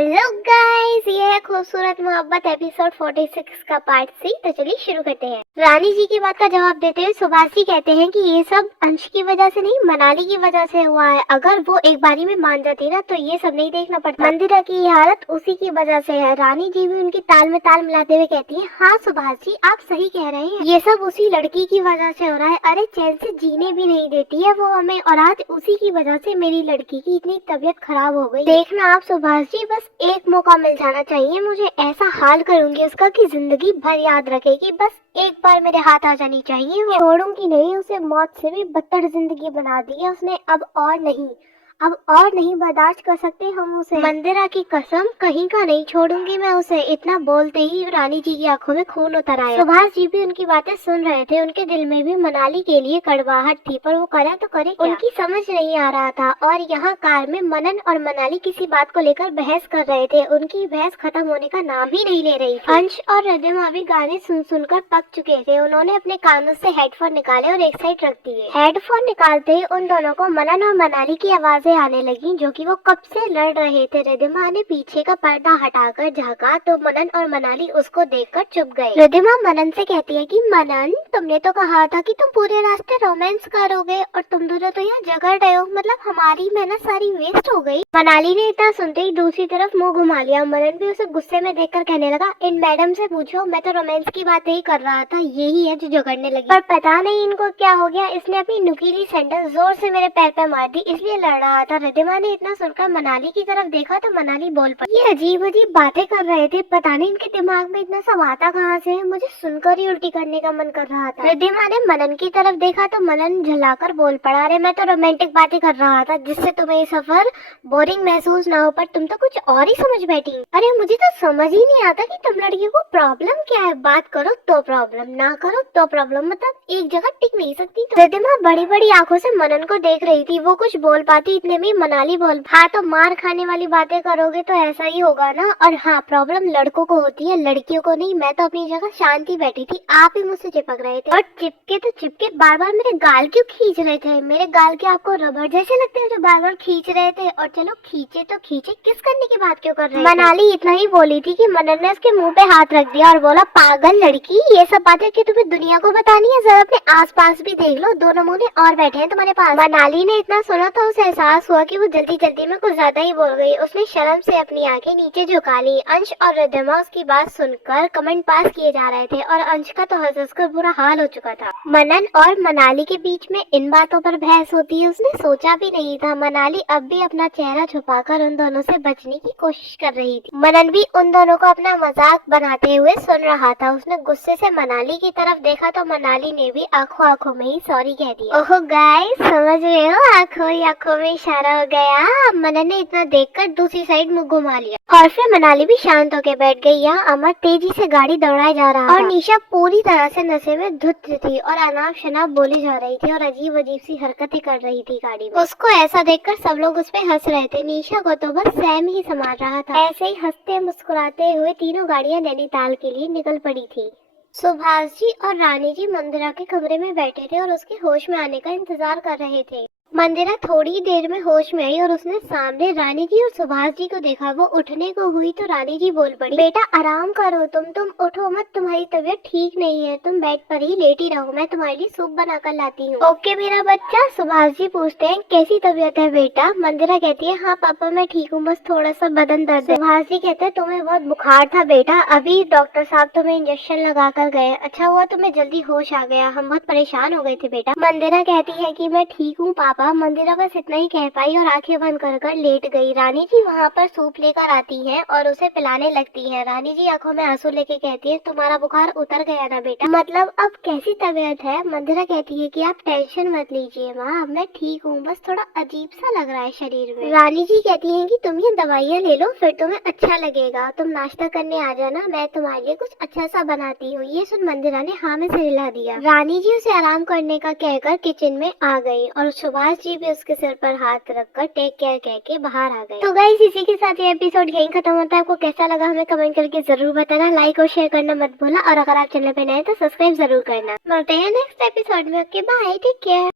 Hello guys, ये है खूबसूरत मोहब्बत एपिसोड 46 का पार्ट 3। तो चलिए शुरू करते हैं। रानी जी की बात का जवाब देते हुए सुभाष जी कहते हैं कि ये सब अंश की वजह से नहीं, मनाली की वजह से हुआ है। अगर वो एक बारी में मान जाती ना तो ये सब नहीं देखना पड़ता। मंदिरा की हालत उसी की वजह से है। रानी जी भी उनकी ताल में ताल मिलाते हुए कहती है, हाँ सुभाष जी आप सही कह रहे हैं, ये सब उसी लड़की की वजह से हो रहा है। अरे चैन से जीने भी नहीं देती है वो हमें, और आज उसी की वजह से मेरी लड़की की इतनी तबीयत खराब हो गई। देखना आप सुभाष जी, बस एक मौका मिल जाना चाहिए मुझे, ऐसा हाल करूंगी उसका कि जिंदगी भर याद रखेगी। बस एक बार मेरे हाथ आ जानी चाहिए, वो छोड़ूंगी नहीं उसे। मौत से भी बदतर जिंदगी बना दी है उसने, अब और नहीं बर्दाश्त कर सकते हम उसे। मंदिरा की कसम, कहीं का नहीं छोड़ूंगी मैं उसे। इतना बोलते ही रानी जी की आंखों में खून उतर आया। सुभाष जी भी उनकी बातें सुन रहे थे। उनके दिल में भी मनाली के लिए कड़वाहट थी, पर वो करे तो करे क्या? उनकी समझ नहीं आ रहा था। और यहाँ कार में मनन और मनाली किसी बात को लेकर बहस कर रहे थे। उनकी बहस खत्म होने का नाम ही नहीं ले रही थी। अंश और रिद्धिमा भी गाने सुन सुनकर पक चुके थे। उन्होंने अपने कानों से हेडफोन निकाले और एक साइड रख दिए। हेडफोन निकालते ही उन दोनों को मनन और मनाली की आवाजें आने लगी, जो कि वो कब से लड़ रहे थे। रिद्धिमा ने पीछे का पर्दा हटाकर झाँका तो मनन और मनाली उसको देखकर चुप गए। रिद्धिमा मनन से कहती है कि मनन, तुमने तो कहा था कि तुम पूरे रास्ते रोमांस करोगे और तुम दोनों तो यहाँ झगड़ रहे हो, मतलब हमारी मेहनत सारी वेस्ट हो गई। मनाली ने इतना सुनते ही दूसरी तरफ मुंह घुमा लिया। मनन भी उसे गुस्से में देखकर कहने लगा, इन मैडम से पूछो, मैं तो रोमांस की बातें ही कर रहा था, यही है जो झगड़ने लगी। पर पता नहीं इनको क्या हो गया, इसने अपनी नुकीली सैंडल जोर से मेरे पैर पे मार दी, इसलिए लड़ रहा था। रिद्धिमा ने इतना सुनकर मनाली की तरफ देखा तो मनाली बोल पड़ी, ये अजीब अजीब बातें कर रहे थे, पता नहीं इनके दिमाग में इतना सब आता कहाँ से है, मुझे सुनकर ही उल्टी करने का मन कर रहा था। रिद्धिमा ने मनन की तरफ देखा तो मनन झलाकर बोल पड़ा, अरे मैं तो रोमांटिक बातें कर रहा था जिससे तुम्हें ये सफर बोरिंग महसूस ना हो, पर तुम तो कुछ और ही समझ बैठी। अरे मुझे तो समझ ही नहीं आता कि तुम लड़कियों को प्रॉब्लम क्या है, बात करो तो प्रॉब्लम, ना करो तो प्रॉब्लम, मतलब एक जगह टिक नहीं सकती। तो रिद्धिमा बड़ी बड़ी आंखों से मनन को देख रही थी। वो कुछ बोल पाती इतने में मनाली बोल, हाँ तो मार खाने वाली बातें करोगे तो ऐसा ही होगा ना। और हाँ, प्रॉब्लम लड़कों को होती है, लड़कियों को नहीं। मैं तो अपनी जगह शांति बैठी थी, आप ही मुझसे चिपक रहे थे, और चिपके तो चिपके बार बार मेरे गाल क्यों खींच रहे थे? मेरे गाल के आपको रबड़ जैसे लगते हैं जो बार बार खींच रहे थे? और चलो खींचे तो खींचे, किस करने की बात क्यों कर रहे थे? मनाली इतना ही बोली थी कि मनन ने उसके मुंह पे हाथ रख दिया और बोला, पागल लड़की, ये सब बातें कि तुम्हें दुनिया को बतानी है, जरा अपने आसपास भी देख लो, दोनों मुंह और बैठे हैं तुम्हारे पास। मनाली ने इतना सुना तो उसे एहसास हुआ कि वो जल्दी जल्दी में कुछ ज्यादा ही बोल गई। उसने शर्म से अपनी आंखें नीचे झुका ली। अंश और रिद्धिमा उसकी बात सुनकर कमेंट पास किए जा रहे थे और अंश का तो हंस कर बुरा हाल हो चुका था। मनन और मनाली के बीच में इन बातों पर बहस होती है उसने सोचा भी नहीं था। मनाली अब भी अपना चेहरा छुपाकर उन दोनों से बचने की कोशिश कर रही थी। मनन भी उन दोनों को अपना मजाक बनाते हुए सुन रहा था। उसने गुस्से से मनाली की तरफ देखा तो मनाली ने भी आंखों आंखों में ही सॉरी कह दिया। ओह गाइस, समझ रहे हो, आंखों ही आंखों में इशारा हो गया। मनन ने इतना देखकर दूसरी साइड मुंह घुमा लिया और फिर मनाली भी शांत होकर बैठ गई। यहाँ अमर तेजी से गाड़ी दौड़ाया जा रहा और निशा पूरी तरह से नशे में धुत थी और अनाप शनाप बोली जा रही थी और अजीब अजीब सी हरकतें कर रही थी गाड़ी में। उसको ऐसा देखकर सब लोग उस पे हंस रहे थे। निशा को तो बस सैम ही संभाल रहा था। ऐसे ही हंसते मुस्कुराते हुए तीनों गाड़ियां नैनीताल के लिए निकल पड़ी थी। सुभाष जी और रानी जी मंदिरा के कमरे में बैठे थे और उसके होश में आने का इंतजार कर रहे थे। मंदिरा थोड़ी देर में होश में आई और उसने सामने रानी जी और सुभाष जी को देखा। वो उठने को हुई तो रानी जी बोल पड़ी, बेटा आराम करो, तुम उठो मत, तुम्हारी तबीयत ठीक नहीं है, तुम बेड पर ही लेटी रहो, मैं तुम्हारे लिए सूप बनाकर लाती हूँ। ओके मेरा बच्चा। सुभाष जी पूछते हैं, कैसी तबीयत है बेटा? मंदिरा कहती है, हाँ पापा मैं ठीक हूँ, बस थोड़ा सा बदन दर्द है। सुभाष जी कहते हैं, तुम्हें बहुत बुखार था बेटा, अभी डॉक्टर साहब तुम्हें इंजेक्शन लगा कर गए, अच्छा हुआ तुम्हें जल्दी होश आ गया, हम बहुत परेशान हो गए थे बेटा। मंदिरा कहती है कि मैं ठीक हूँ पापा। मंदिरा बस इतना ही कह पाई और आंखें बंद कर लेट गई। रानी जी वहाँ पर सूप लेकर आती हैं और उसे पिलाने लगती हैं। रानी जी आंखों में आंसू लेके कहती है, तुम्हारा बुखार उतर गया ना बेटा, मतलब अब कैसी तबीयत है? मंदिरा कहती है कि आप टेंशन मत लीजिए माँ, अब मैं ठीक हूँ, बस थोड़ा अजीब सा लग रहा है शरीर में। रानी जी कहती है कि तुम ये दवाइयाँ ले लो, फिर तुम्हें अच्छा लगेगा, तुम नाश्ता करने आ जाना, मैं तुम्हारे लिए कुछ अच्छा सा बनाती हूँ। ये सुन मंदिरा ने हाँ में सिर हिला दिया। रानी जी उसे आराम करने का कहकर किचन में आ गई और सुभाष जी भी उसके सिर पर हाथ रखकर टेक केयर कह के बाहर आ गए। तो गाइस, इसी के साथ ये एपिसोड यहीं खत्म होता है। आपको कैसा लगा हमें कमेंट करके जरूर बताना, लाइक और शेयर करना मत भूलना, और अगर आप चैनल पे नए तो सब्सक्राइब जरूर करना। मिलते हैं नेक्स्ट एपिसोड में। Okay bye, take care.